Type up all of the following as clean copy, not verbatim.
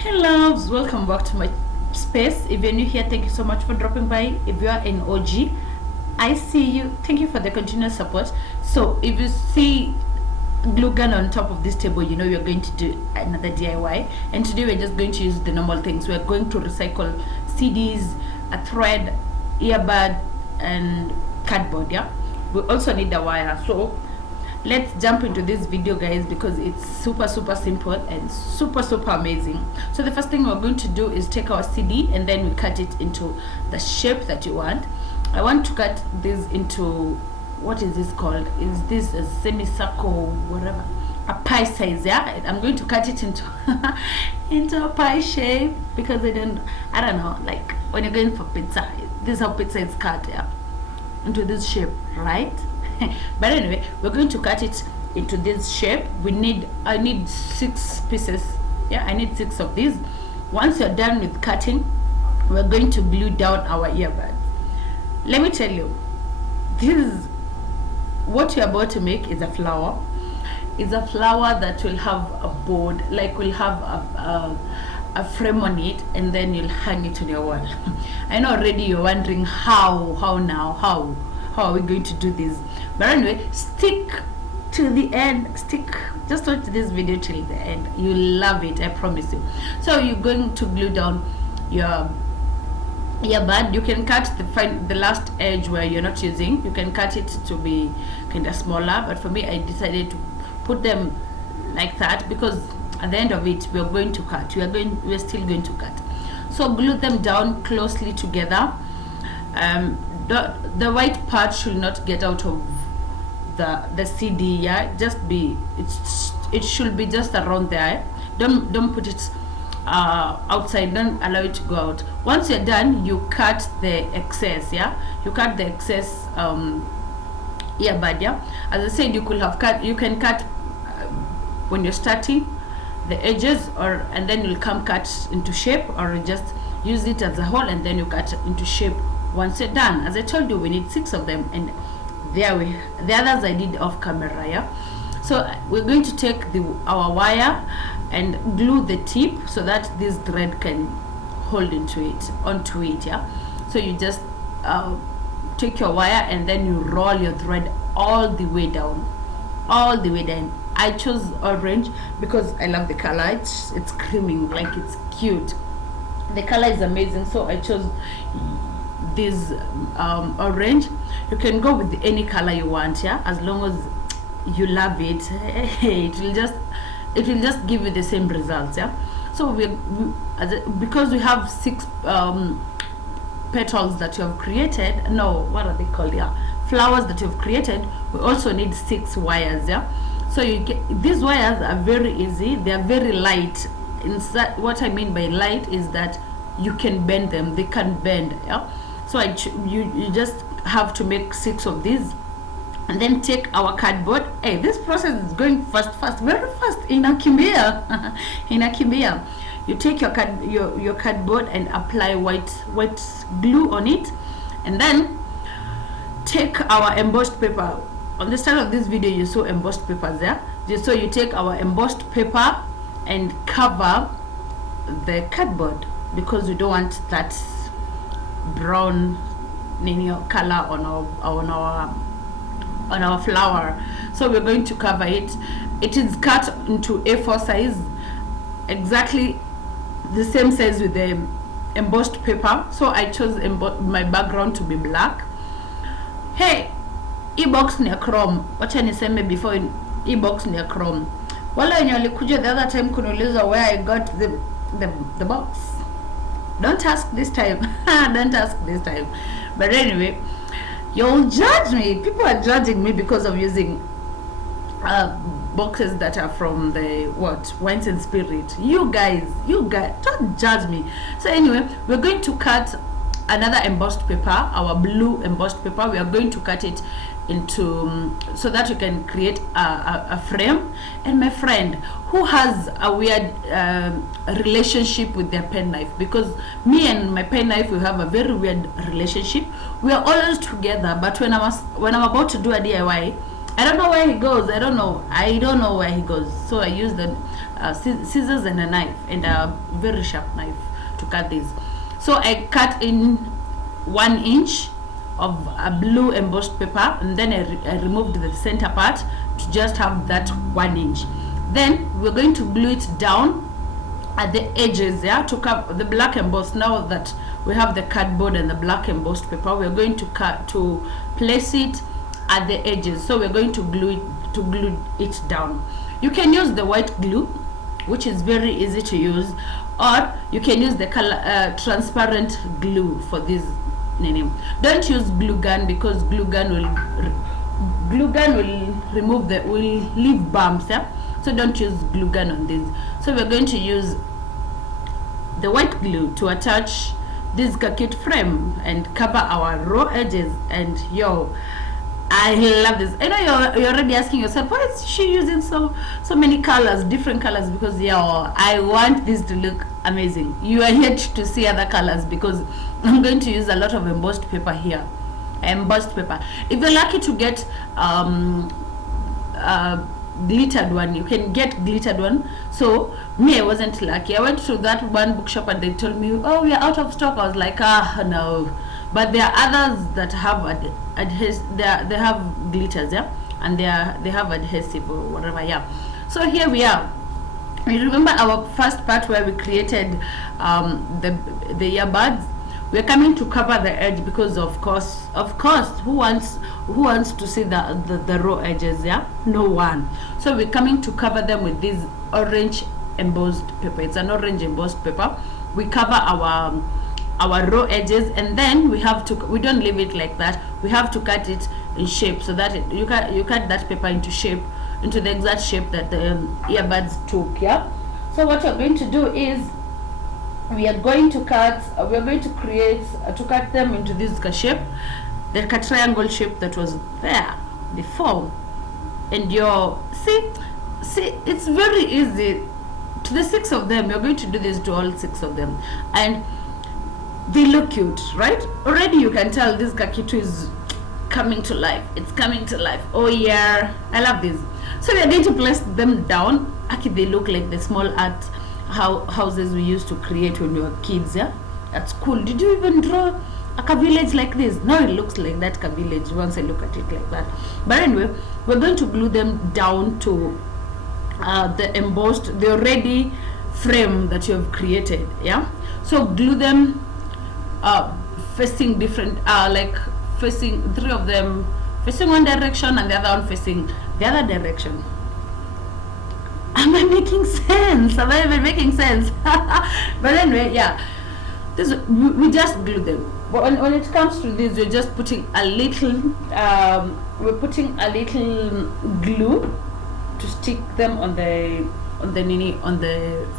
Hey loves, welcome back to my space. If you're new here, thank you so much for dropping by. If you are an OG, I see you. Thank you for the continuous support. So if you see glue gun on top of this table, you know you're going to do another DIY. And today we're just going to use the normal things. We're going to recycle CDs, a thread, earbud, and cardboard. Yeah, we also need a wire. So let's jump into this video, guys, because it's super simple and super amazing. So the first thing we're going to do is take our CD and then we cut it into the shape that you want. I want to cut this into, what is this called? Is this a semicircle, whatever, a pie size? Yeah, I'm going to cut it into into a pie shape because I don't know, like when you're going for pizza, this is how pizza is cut. Yeah, into this shape, right? But anyway, we're going to cut it into this shape. I need 6 pieces. Yeah, I need 6 of these. Once you're done with cutting, we're going to glue down our earbuds. Let me tell you, this is what you're about to make. Is a flower. It's a flower that will have a board, like will have a frame on it, and then you'll hang it on your wall. I know already you're wondering how are we going to do this? But anyway, stick to the end. Just watch this video till the end. You'll love it, I promise you. So you're going to glue down your earbud. You can cut the last edge where you're not using. You can cut it to be kind of smaller, but for me, I decided to put them like that because at the end of it, we're going to cut. We're still going to cut. So glue them down closely together. The white part should not get out of the CD. Yeah, it should be just around there. Don't put it outside. Don't allow it to go out. Once you're done, you cut the excess. Yeah, you cut the excess earbud. Yeah, as I said, you can cut when you're starting the edges, and then you'll come cut into shape, or just use it as a whole and then you cut into shape. Once you're done, as I told you, we need 6 of them, and the others I did off camera. Yeah, so we're going to take our wire and glue the tip so that this thread can hold onto it. Yeah, so you just take your wire and then you roll your thread all the way down. I chose orange because I love the color. It's screaming, like it's cute. The color is amazing, so I chose this orange. You can go with any color you want, yeah, as long as you love it. It will just give you the same results. Yeah, so because we have 6 petals that you have created, no, what are they called? Yeah, flowers that you've created, we also need 6 wires. Yeah, so these wires are very easy. They are very light. What I mean by light is that you can bend them. They can bend. Yeah, so you just have to make 6 of these, and then take our cardboard. Hey, this process is going very fast. In a kimbia, you take your cardboard and apply white glue on it, and then take our embossed paper. On the start of this video, you saw embossed papers there. So you take our embossed paper and cover the cardboard because we don't want that brown color on our flower. So we're going to cover it. It is cut into A4 size, exactly the same size with the embossed paper. So I chose my background to be black. Hey, e-box near chrome. Wacha niseme before e-box near chrome. Wala wenye walikuja the other time kuniuliza where I got the box. Don't ask this time. Don't ask this time. But anyway, you'll judge me. People are judging me because of using boxes that are from the Wines and Spirit. You guys, don't judge me. So anyway, we're going to cut another embossed paper, our blue embossed paper. We are going to cut it into so that you can create a frame. And my friend who has a weird relationship with their pen knife, because me and my pen knife, we have a very weird relationship. We are always together, but when I'm about to do a DIY, I don't know where he goes. I don't know where he goes. So I use the scissors and a knife, and a very sharp knife to cut these. So I cut in 1 inch of a blue embossed paper, and then I removed the center part to just have that 1 inch. Then we're going to glue it down at the edges, yeah, to cover the black embossed. Now that we have the cardboard and the black embossed paper, we're going to place it at the edges. So we're going to glue it down. You can use the white glue, which is very easy to use, or you can use the color transparent glue for this. Don't use glue gun, because glue gun will leave bumps, yeah. So don't use glue gun on this. So we're going to use the white glue to attach this cute frame and cover our raw edges. And yo, I love this. I know you're already asking yourself, why is she using so many colors, different colors? Because yeah, I want this to look amazing. You are here to see other colors, because I'm going to use a lot of embossed paper here. Embossed paper. If you're lucky to get glittered one, you can get glittered one. So me, I wasn't lucky. I went to that one bookshop and they told me, oh, we are out of stock. I was like, no. But there are others that have they have glitters, yeah, and they have adhesive or whatever, yeah. So here we are. You remember our first part where we created the earbuds? We're coming to cover the edge, because of course, who wants to see the raw edges, yeah? No one. So we're coming to cover them with this orange embossed paper. It's an orange embossed paper. We cover our raw edges, and then we don't leave it like that. We have to cut it in shape, so that you cut that paper into the exact shape that the earbuds took, yeah? So what we're going to do is we are going to cut them into this shape, the triangle shape that was there before. And see, it's very easy. To the 6 of them, you're going to do this to all 6 of them, and they look cute, right? Already you can tell this kakitu is coming to life. It's coming to life. Oh yeah, I love this. So we are going to place them down. Actually, they look like the small art houses we used to create when we were kids, yeah, at school. Did you even draw a village like this? Now it looks like that village once I look at it like that. But anyway, we're going to glue them down to the already frame that you have created, yeah. So glue them facing different, like facing 3 of them facing one direction and the other one facing the other direction. Am I making sense? Am I even making sense? But anyway, yeah, we just glue them. But when it comes to this, we're just putting a little glue to stick them on the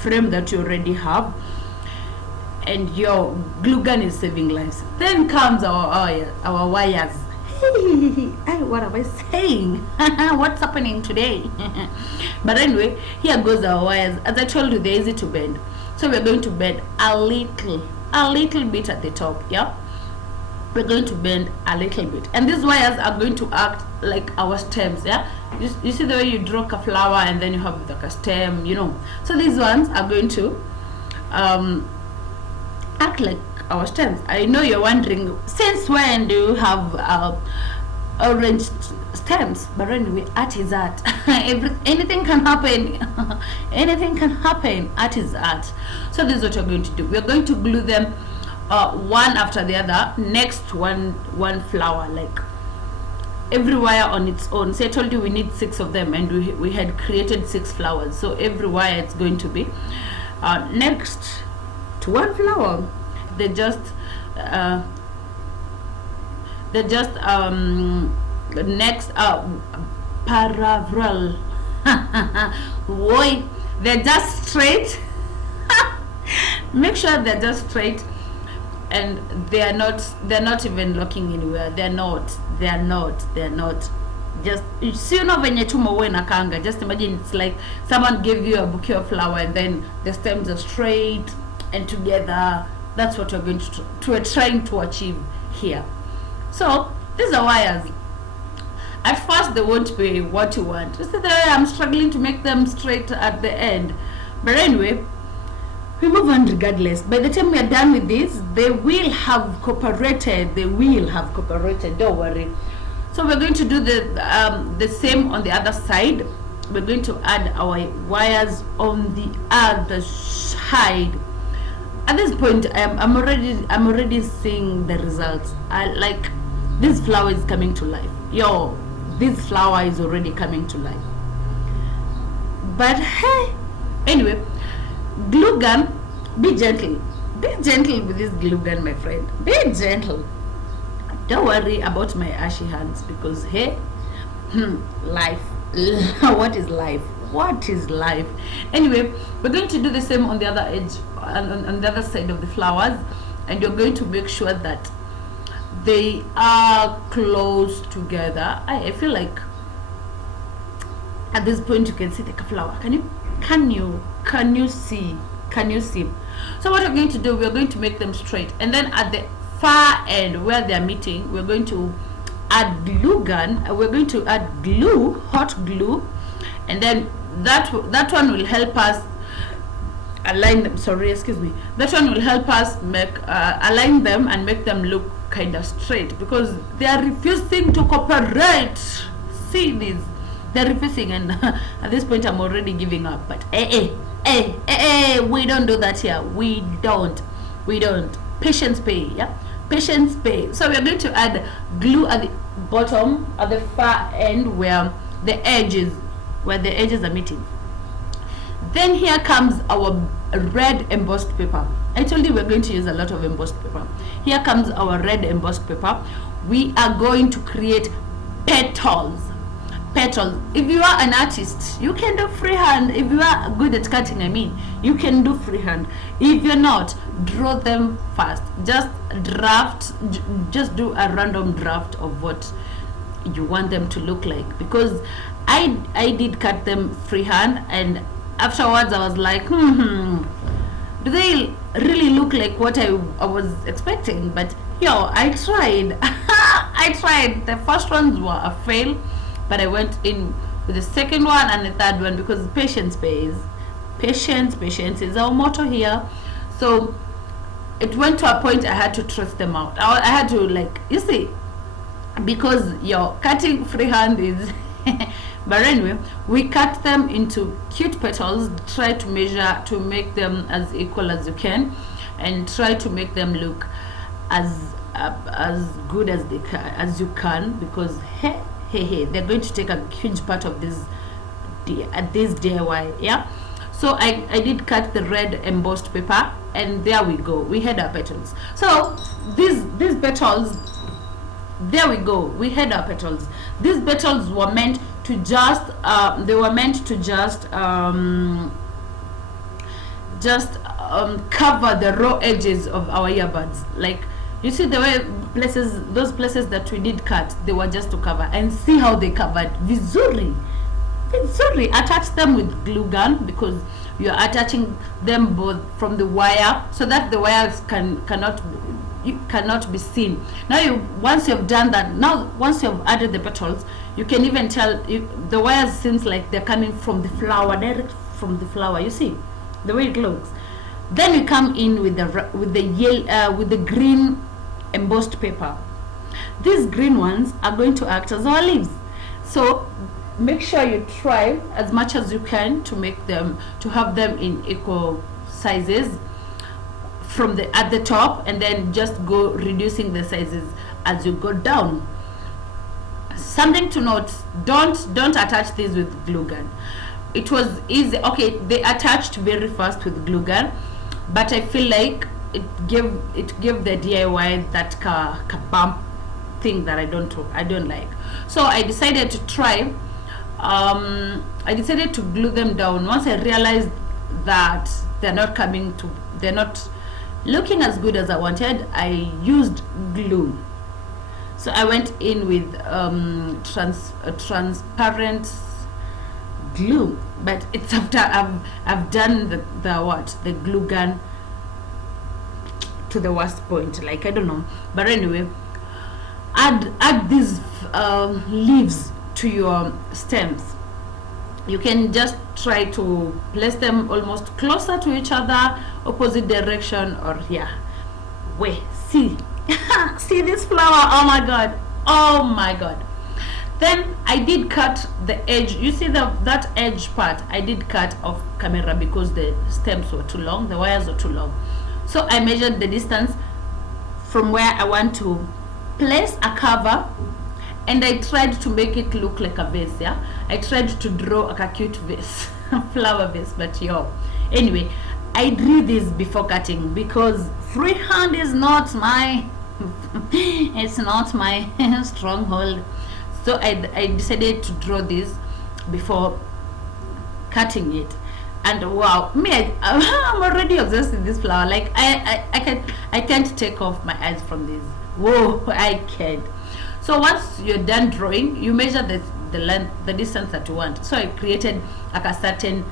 frame that you already have. And your glue gun is saving lives. Then comes our wires. What am I saying? What's happening today? But anyway, here goes our wires. As I told you, they're easy to bend. So we're going to bend a little bit at the top, yeah? We're going to bend a little bit. And these wires are going to act like our stems, yeah? You see the way you draw a flower and then you have like a stem, you know? So these ones are going to act like our stems. I know you're wondering, since when do you have orange stems? But anyway, art is art. Anything can happen. Anything can happen. Art is art. So this is what we're going to do. We're going to glue them one after the other, next one flower, like every wire on its own. So I told you we need 6 of them, and we had created 6 flowers. So every wire it's going to be next to one flower. They just next parallel. Boy, they're just straight. Make sure they're just straight, and they're not even looking anywhere. They're not. Just, you see, you know, when you nakanga, just imagine it's like someone gave you a bouquet of flower and then the stems are straight and together. That's what we're trying to achieve here. So these are wires. At first they won't be what you want. You see that I'm struggling to make them straight at the end, but anyway, we move on regardless. By the time we are done with this, they will have cooperated. Don't worry. So we're going to do the same on the other side. We're going to add our wires on the other side. At this point, I'm already seeing the results. I like this flower is coming to life. Yo, this flower is already coming to life. But hey, anyway, glue gun, be gentle with this glue gun, my friend. Be gentle. Don't worry about my ashy hands, because hey, life. What is life? Anyway, we're going to do the same on the other edge, on the other side of the flowers, and you're going to make sure that they are close together. I feel like at this point you can see the flower. Can you see? So what we're going to do, we're going to make them straight, and then at the far end where they're meeting, we're going to add glue gun. We're going to add glue, hot glue, and then that one will help us align them. That one will help us make align them and make them look kind of straight, because they are refusing to cooperate. See this, they're refusing, and at this point I'm already giving up. But we don't do that here. We don't. Patience pay. Yeah, patience pay. So we're going to add glue at the bottom, at the far end where the edges are meeting. Then here comes our red embossed paper. I told you we're going to use a lot of embossed paper. Here comes our red embossed paper. We are going to create petals. If you are an artist, you can do freehand. If you are good at cutting, you can do freehand. If you're not, draw them fast. Just do a random draft of what you want them to look like, because I did cut them freehand, and afterwards I was like, do they really look like what I was expecting? But yo, I tried. The first ones were a fail, but I went in with the second one and the third one, because patience pays. Patience is our motto here. So it went to a point I had to trust them out. I had to, like, you see, because your cutting freehand is but anyway, we cut them into cute petals. Try to measure to make them as equal as you can, and try to make them look as good as you can, because hey, they're going to take a huge part of this DIY. Yeah, so I did cut the red embossed paper, and there we go, we had our petals. So these petals, there we go, we had our petals. These petals were meant to just cover the raw edges of our earbuds. Like, you see the way those places that we did cut, they were just to cover, and see how they covered vizuri. Attach them with glue gun, because you're attaching them both from the wire, so that the wires cannot be seen. Now once you've done that, once you've added the petals, you can even tell the wires seems like they're coming from the flower, direct from the flower. You see the way it looks. Then we come in with the green embossed paper. These green ones are going to act as our leaves. So make sure you try as much as you can to have them in equal sizes at the top, and then just go reducing the sizes as you go down. Something to note, don't attach these with glue gun. It was easy. Okay, they attached very fast with glue gun, but I feel like it gave the DIY that bump thing that I don't like. So I decided to try. I decided to glue them down. Once I realized that they're not looking as good as I wanted, I used glue. So I went in with transparent glue, but it's after I've done the glue gun to the worst point, like, I don't know. But anyway, add these leaves to your stems, you can just try to place them almost closer to each other, opposite direction, or yeah. Wait, see see this flower, oh my god, oh my god. Then I did cut the edge. You see that edge part I did cut off camera because the stems were too long, the wires were too long. So I measured the distance from where I want to place a cover, and I tried to make it look like a vase. Yeah, I tried to draw a cute vase flower vase, but anyway, I drew this before cutting because freehand is not my it's not my stronghold. So I decided to draw this before cutting it, and wow, I'm already obsessed with this flower. Like I can't take off my eyes from this. Whoa, I can't. So once you're done drawing, you measure the length, the distance that you want. So I created like a certain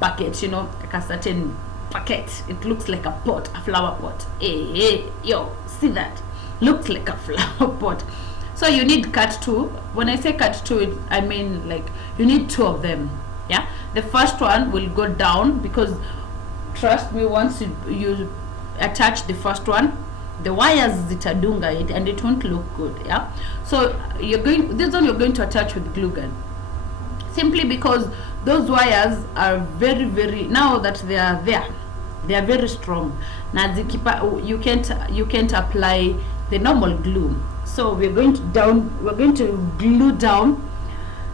bucket, like a certain bucket. It looks like a pot, a flower pot. Hey, see that? Looks like a flower pot. So you need cut two. When I say cut two, I mean like you need two of them. Yeah, the first one will go down because trust me, once you attach the first one, the wires zitadunga it and it won't look good. Yeah, so this one you're going to attach with glue gun, simply because those wires are very, very, now that they are there, they are very strong. Now you can't apply the normal glue. So we're going to glue down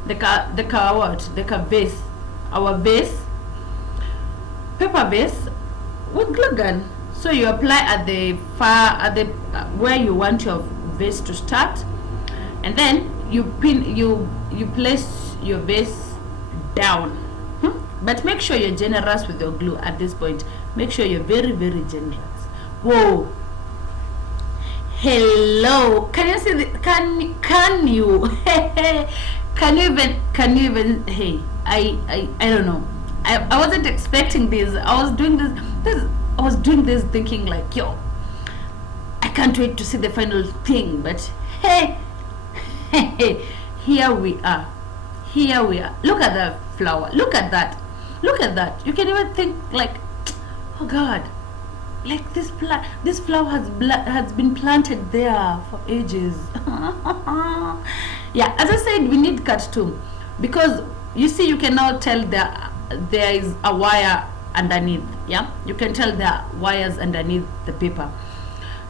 our vase, paper vase, with glue gun. So you apply at the where you want your vase to start, and then you place your vase down. But make sure you're generous with your glue at this point. Make sure you're very, very generous. Whoa. Hello, can you see can you can you even hey, I don't know, I wasn't expecting this. I was doing this thinking like, I can't wait to see the final thing. But hey, here we are. Look at the flower, look at that. You can even think like, oh god, like this flower has been planted there for ages. Yeah, as I said, we need cut too, because you see, you can now tell there is a wire underneath. Yeah, you can tell there are wires underneath the paper.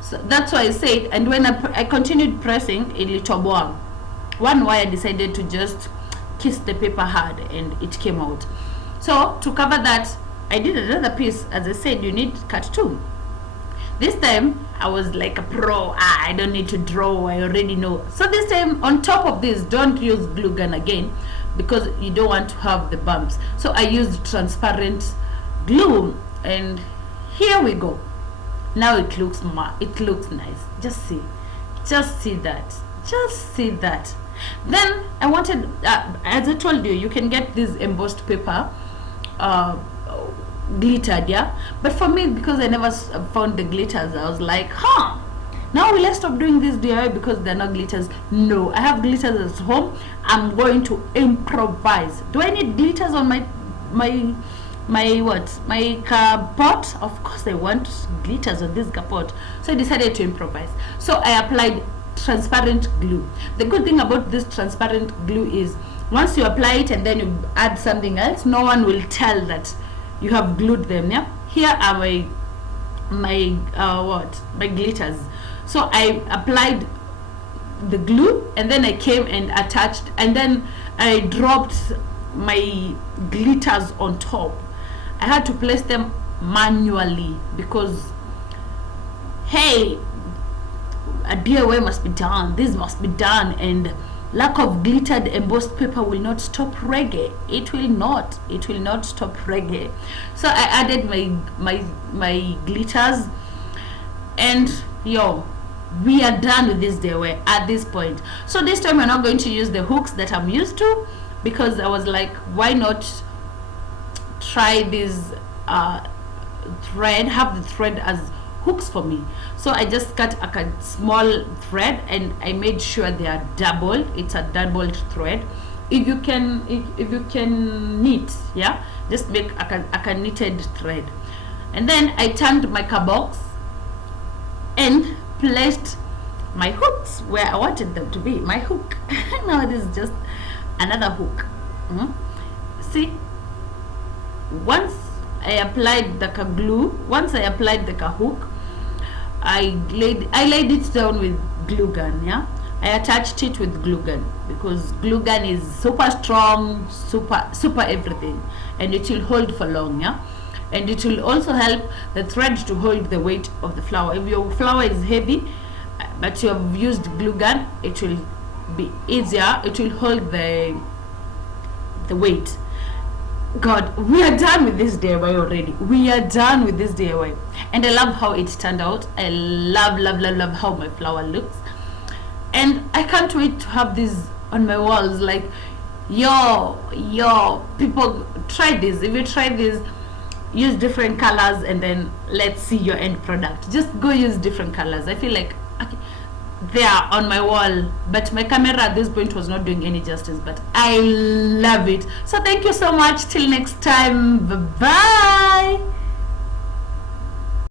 So that's why I said, and when I continued pressing, one wire decided to just kiss the paper hard and it came out. So to cover that, I did another piece. As I said, you need cut two. This time I was like a pro. I don't need to draw, I already know. So this time, on top of this, don't use glue gun again, because you don't want to have the bumps. So I used transparent glue, and here we go. Now it looks nice. Just see that. Then I wanted, as I told you, you can get this embossed paper glittered, yeah, but for me, because I never found the glitters, I was like, now will I stop doing this DIY because they're not glitters? No, I have glitters at home. I'm going to improvise. Do I need glitters on my pot? Of course I want glitters on this kapot. So I decided to improvise. So I applied transparent glue. The good thing about this transparent glue is once you apply it and then you add something else, no one will tell that you have glued them. Yeah, here are my glitters. So I applied the glue, and then I came and attached, and then I dropped my glitters on top. I had to place them manually because, hey, a DIY must be done, this must be done, and lack of glittered embossed paper will not stop reggae. It will not stop reggae. So I added my glitters, and we are done with this DIY at this point. So this time we're not going to use the hooks that I'm used to, because I was like, why not try this thread, have the thread as hooks for me. So I just cut a small thread, and I made sure they are doubled. It's a doubled thread. If you can knit, yeah, just make a knitted thread. And then I turned my box and placed my hooks where I wanted them to be. My hook. Now this is just another hook. See, once I applied the glue, once I applied the hook, I laid it down with glue gun. Yeah, I attached it with glue gun, because glue gun is super strong, super everything, and it will hold for long. Yeah, and it will also help the thread to hold the weight of the flower. If your flower is heavy but you have used glue gun, it will be easier. It will hold the weight. God, we are done with this DIY already. We are done with this DIY, and I love how it turned out. I love how my flower looks, and I can't wait to have this on my walls. Like, yo, people, try this. If you try this, use different colors, and then let's see your end product. Just go use different colors. I feel like, okay, they are on my wall, but my camera at this point was not doing any justice, but I love it. So thank you so much. Till next time, bye bye.